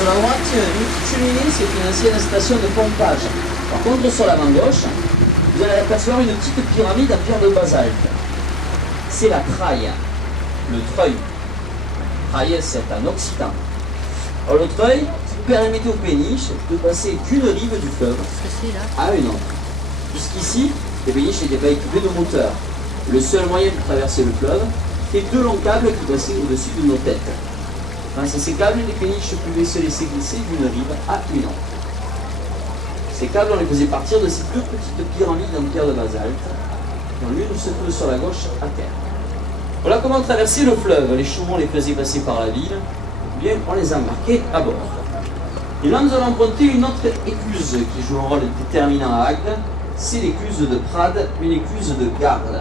Sur la droite, une petite cheminée, c'est une ancienne station de pompage. Par contre, sur l'avant gauche, vous allez apercevoir une petite pyramide en pierre de basalte. C'est la traille, le treuil. Traille, c'est un occitan. Alors le treuil permet aux péniches de passer d'une rive du fleuve à une autre. Jusqu'ici, les péniches n'étaient pas équipées de moteur. Le seul moyen de traverser le fleuve est deux longs câbles qui passaient au-dessus de nos têtes. Grâce à ces câbles, les péniches pouvaient se laisser glisser d'une rive à une autre. Ces câbles, on les faisait partir de ces deux petites pyramides en pierre de basalte, dont l'une se trouve sur la gauche à terre. Voilà comment traverser le fleuve. Les chevaux, on les faisait passer par la ville, ou bien on les embarquait à bord. Et là, nous allons emprunter une autre écluse qui joue un rôle déterminant à Agde. C'est l'écluse de Prades, mais l'écluse de Garde.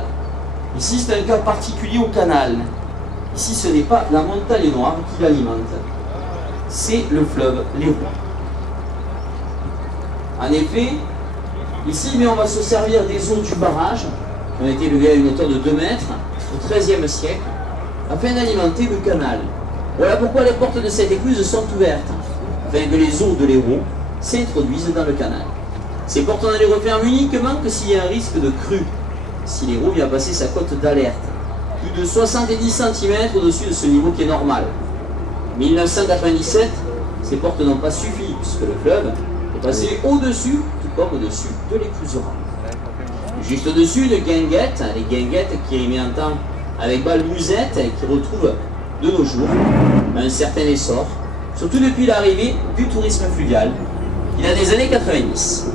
Ici, c'est un cas particulier au canal. Ici, ce n'est pas la montagne noire qui l'alimente, c'est le fleuve Léron. En effet, ici, on va se servir des eaux du barrage, qui ont été élevées à une hauteur de 2 mètres, au XIIIe siècle, afin d'alimenter le canal. Voilà pourquoi les portes de cette écluse sont ouvertes, afin que les eaux de l'Hérault s'introduisent dans le canal. Ces portes, on les referme uniquement que s'il y a un risque de crue, si l'Hérault vient passer sa cote d'alerte, plus de 70 cm au-dessus de ce niveau qui est normal. En 1997, ces portes n'ont pas suffi, puisque le fleuve est passé au-dessus, tout comme au-dessus de l'écluseran. Juste au-dessus, de guinguettes, les guinguettes qui rimaient en temps avec balbouzette, qui retrouvent de nos jours un certain essor, surtout depuis l'arrivée du tourisme fluvial, il y a des années 90.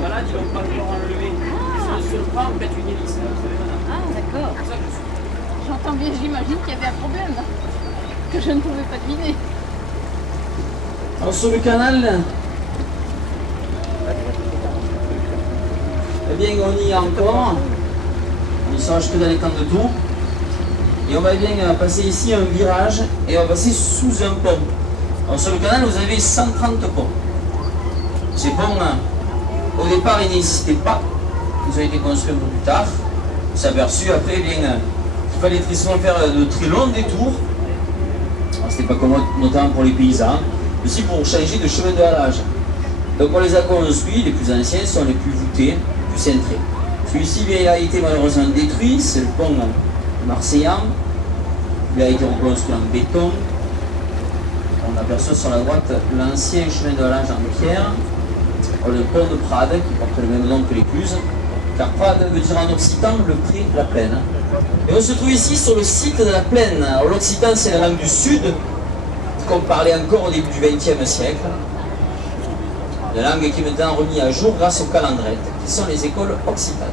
Voilà, ils vont pas pouvoir enlever. Sur le frein, on pète une hélice. Ah, d'accord. J'entends bien, j'imagine qu'il y avait un problème que je ne pouvais pas deviner. Alors sur le canal, eh bien on y est encore. On y sera jusque dans les temps de tour. Et on va bien passer ici un virage et on va passer sous un pont. Alors sur le canal, vous avez 130 ponts. Ces ponts, au départ, ils n'existaient pas. Ils ont été construits un peu plus tard. On s'est aperçu après bien qu'il fallait tristement faire de très longs détours. C'était pas commode, notamment pour les paysans, aussi pour changer de chemin de halage. Donc on les a construits, les plus anciens sont les plus voûtés, les plus cintrés. Celui-ci il a été malheureusement détruit, c'est le pont marseillan. Il a été reconstruit en béton. On aperçoit sur la droite l'ancien chemin de halage en pierre. Le pont de Prades, qui porte le même nom que l'écluse, car Prades veut dire en occitan le pré, la plaine. Et on se trouve ici sur le site de la plaine. L'occitan, c'est la langue du sud, qu'on parlait encore au début du XXe siècle. La langue qui est maintenant remise à jour grâce aux calendrettes, qui sont les écoles occitanes.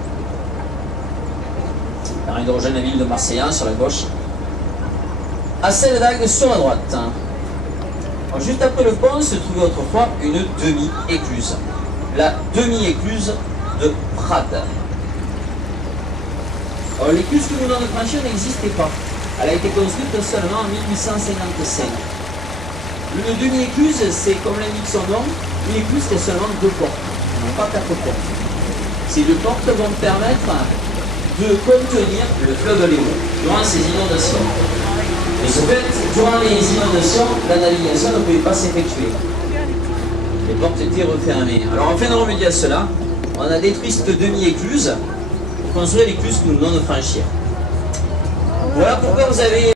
La rue d'origine de la ville de Marseillan sur la gauche, à celle d'Agde sur la droite. Alors, juste après le pont se trouvait autrefois une demi-écluse. La demi-écluse de Prades. L'écluse que nous venons de franchir n'existait pas. Elle a été construite seulement en 1855. Une demi-écluse, c'est comme l'indique son nom, une écluse qui a seulement 2 portes, non pas 4 portes. Ces 2 portes vont permettre de contenir le fleuve Léron durant ces inondations. Et ce fait, durant les inondations, la navigation ne pouvait pas s'effectuer. Les portes étaient refermées. Alors afin de remédier à cela, on a détruit cette demi-écluse pour construire l'écluse que nous venons de franchir. Voilà pourquoi vous avez